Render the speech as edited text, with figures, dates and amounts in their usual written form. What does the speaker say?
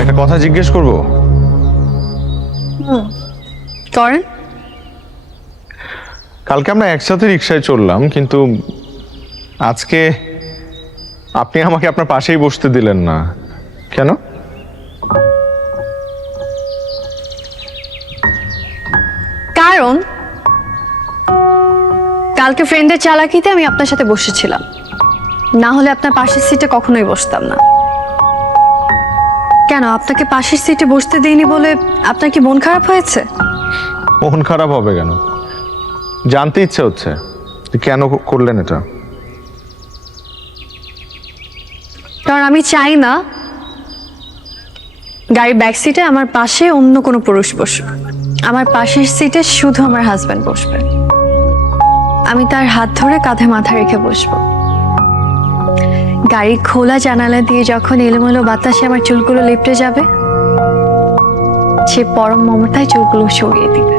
একটা কথা জিজ্ঞেস করব? করেন। কালকে আমরা একসাথে রিক্সায় চললাম, কিন্তু আজকে আপনি আমাকে আপনার পাশেই বসতে দিলেন না কেন? কারণ কালকে ফ্রেন্ডের চালাকিতে আমি আপনার সাথে বসেছিলাম, না হলে আপনার পাশের সিটে কখনোই বসতাম না। কেন, আপনাকে পাশের সিটে বসতে দেইনি বলে আপনার কি মন খারাপ হয়েছে? মন খারাপ হবে কেন? জানতে ইচ্ছে হচ্ছে যে কেন করলেন এটা। কারণ আমি চাই না গাড়ির ব্যাক সিটে আমার পাশে অন্য কোনো পুরুষ বসুক। আমার পাশের সিটে শুধু আমার হাজব্যান্ড বসবে। আমি তার হাত ধরে কাঁধে মাথা রেখে বসবো। গাড়ির খোলা জানালা দিয়ে যখন এলোমেলো বাতাসে আমার চুলগুলো লিপটে যাবে, সে পরম মমতায় চুলগুলো সরিয়ে দিবে।